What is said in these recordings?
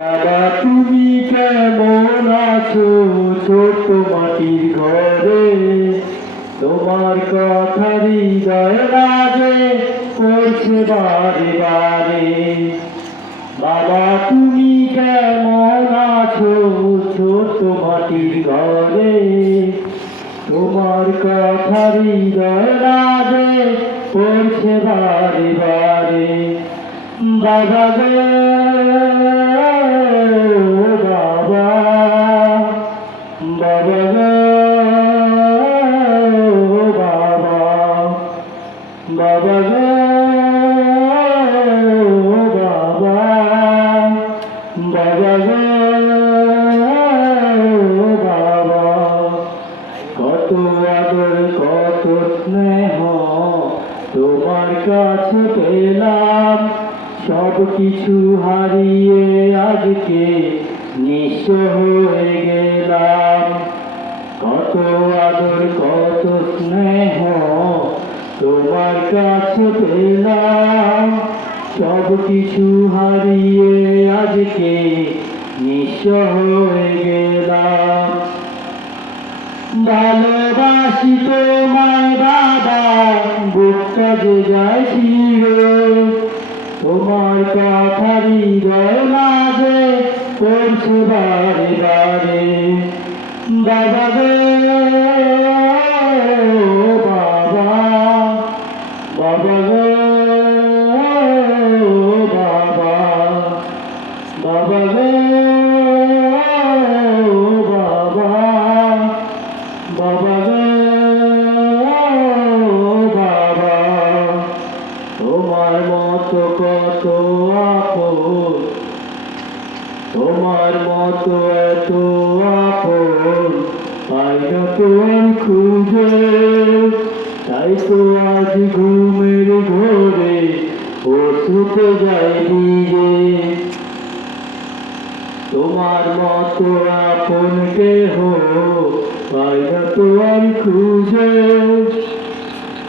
বাবা তুমি কেমন আছো ছোট মাটির ঘরে, তোমার কথা হৃদয় লাগে করছে বারে বারে। বাবা তুমি কেমন আছো ছোট মাটির ঘরে, তোমার কথা হৃদয় লাগে করছে বারে বারে। বাবা গো বাবা, বাবা গো বাবা, বাবা গো বাবা, বাবা গো বাবা। কত আদর কত স্নেহ তোমার কাছে পেলাম, সব কিছু হারিয়ে আজকে নিঃস্ব হয়ে গেলাম। কত আদর কত স্নেহ তোমার কাছে পেলাম, সব কিছু হারিয়ে আজকে নিঃস্ব হয়ে গেলাম। ভালোবাসি তোমায় বাবা, বুকটা যে যায় ছিঁড়ে, তোমার কথা হৃদয় লাগে করছে বারে বারে। বাবা গো বাবা, বাবা গো বাবা, বাবা গো বাবা, বাবা গো বাবা। তোমার মতো কত আপন, তোমার মতো এত আপন পাই না তো আমি খুঁজে, তাই তো আজ ঘুমের ঘোরে ওষুধে যাই নিজে। তোমার মতো আপন কেহ পাই না তো আমি খুঁজে,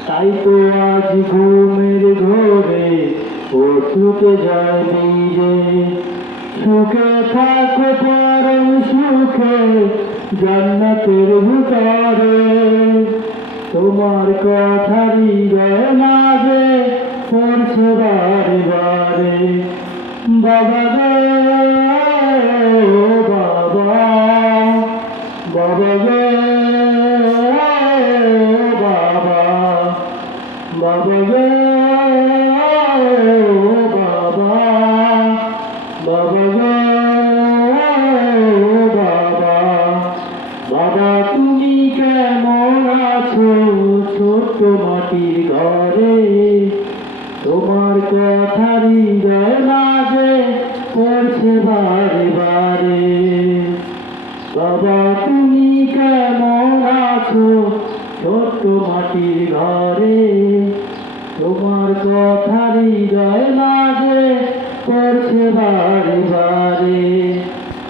তাই তো আজ ঘুমের ঘোরে ওষুধে যাই নিজে। সুখে থাকো পরম সুখে জান্নাতের ভিতরে, তোমার কথা হৃদয় লাগে করছে বারে বারে। বাবা গো বাবা, বাবা গো বাবা, বাবা গো বাবা, বাবা গো বাবা। বাবা তুমি কেমন আছো ছোট্ট মাটির ঘরে, তোমার কথা হৃদয় লাগে করছে বারে বারে। বাবা তুমি কেমন আছো ছোট্ট মাটির ঘরে, তোমার কথা হৃদয় লাগে করছে বারে